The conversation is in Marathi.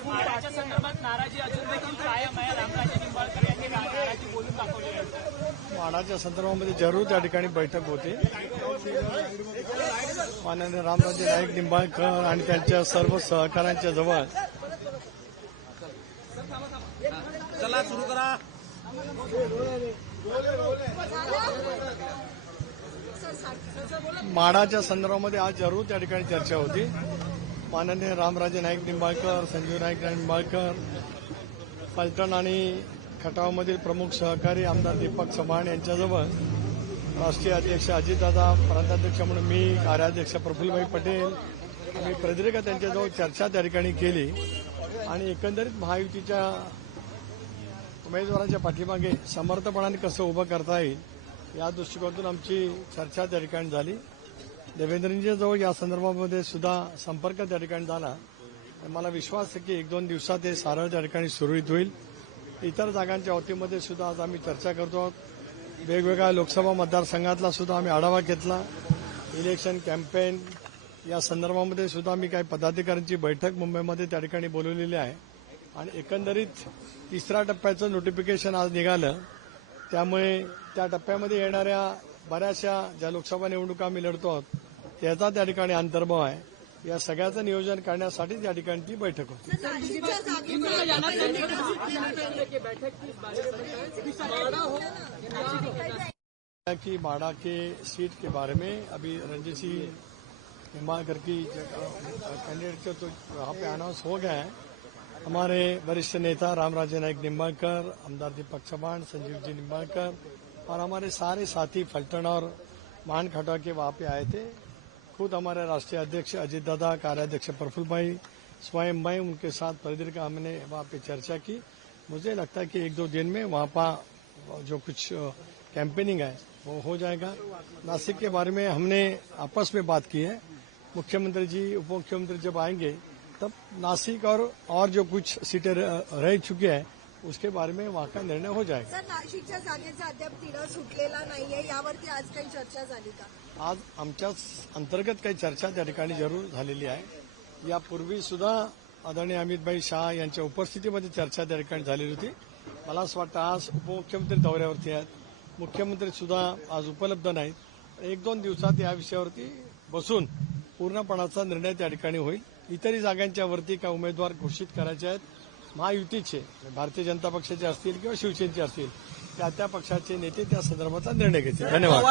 माडाच्या संदर्भात नाराजी अजून देखील कायम आहे. रामराजे निंबाळकर यांनी नाराजी बोलून दाखवली आहे. माडाच्या संदर्भामध्ये जरूर त्या ठिकाणी बैठक होती. माननीय रामराजे नाईक निंबाळकर आणि त्यांच्या सर्व सहकाऱ्यांच्या जवळ चला सुरू करा. माडाच्या संदर्भामध्ये आज जरूर त्या ठिकाणी चर्चा होती. माननीय रामराजे नाईक निंबाळकर, संजीव नाईक निंबाळकर, फलटण आणि खटावमधील प्रमुख सहकारी आमदार दीपक चव्हाण यांच्याजवळ राष्ट्रीय अध्यक्ष अजितदादा, प्रांताध्यक्ष म्हणून मी, कार्याध्यक्ष प्रफुल्लभाई पटेल आणि प्रदीर्घ त्यांच्याजवळ चर्चा त्या ठिकाणी केली आणि एकंदरीत महायुतीच्या उमेदवारांच्या पाठीमागे समर्थपणाने कसं उभं करता येईल या दृष्टिकोनातून आमची चर्चा त्या ठिकाणी झाली. देवेंद्रजींच्याजवळ या संदर्भामध्ये सुद्धा संपर्क त्या ठिकाणी झाला. मला विश्वास आहे की 1-2 दिवसात हे सारळ त्या ठिकाणी सुरळीत होईल. इतर जागांच्या बाबतीमध्ये सुद्धा आज आम्ही चर्चा करतो आहोत. वेगवेगळ्या लोकसभा मतदारसंघातला सुद्धा आम्ही आढावा घेतला. इलेक्शन कॅम्पेन या संदर्भामध्ये सुद्धा आम्ही काही पदाधिकाऱ्यांची बैठक मुंबईमध्ये त्या ठिकाणी बोलवलेली आहे आणि एकंदरीत 3ऱ्या टप्प्याचं नोटिफिकेशन आज निघालं. त्यामुळे त्या टप्प्यामध्ये येणाऱ्या बऱ्याचशा ज्या लोकसभा निवडणुका आम्ही लढतो आहोत त्याचा त्या ठिकाणी अंतर्भाव आहे. या सगळ्याचं नियोजन करण्यासाठी त्या ठिकाणी ती बैठक होती. कि बाड़ा के सीट के बारे में अभी रंजीत सिंह निंबाळकर की कैंडिडेट के तो वहाँ पे अनाउंस हो गया है. हमारे वरिष्ठ नेता रामराजे नाईक निंबाळकर, आमदार दीपक चव्हाण, संजीव जी निंबाळकर और हमारे सारे साथी फलटन और मान खटाव के वहाँ पे आए थे. खुद हमारे राष्ट्रीय अध्यक्ष अजित दादा, कार्याध्यक्ष प्रफुल्ल भाई, स्वयं भाई, उनके साथ प्रदीर्घ हमने वहाँ पे चर्चा की. मुझे लगता है कि 1-2 दिन में वहाँ पर जो कुछ कैंपेनिंग है वो हो जाएगा. नासिक के बारे में हमने आपस में बात की है. मुख्यमंत्री जी, उप मुख्यमंत्री जब आएंगे तब नासिक और जो कुछ सीटें रह चुकी है उसके बारे में वहाँ का निर्णय हो जाएगा. सर, नाशिकच्या जागेचा अद्याप तिढा सुटलेला नाहीये, यावरती आज काही चर्चा झाली का? आज आमच्या अंतर्गत काही चर्चा त्या ठिकाणी जरूर झालेली आहे. यापूर्वी सुद्धा आदरणीय अमितभाई शाह यांच्या उपस्थितीमध्ये चर्चा त्या ठिकाणी झालेली होती. मला असं वाटतं आज उपमुख्यमंत्री दौऱ्यावरती आहेत, मुख्यमंत्री सुद्धा आज उपलब्ध नाहीत. 1-2 दिवसात या विषयावरती बसून पूर्णपणाचा निर्णय त्या ठिकाणी होईल. इतरही जागांच्या वरती काय उमेदवार घोषित करायचे आहेत महायुतीचे, भारतीय जनता पक्षाचे असतील किंवा शिवसेनेचे असतील, त्या पक्षाचे नेते त्या संदर्भातला निर्णय घेतील. धन्यवाद.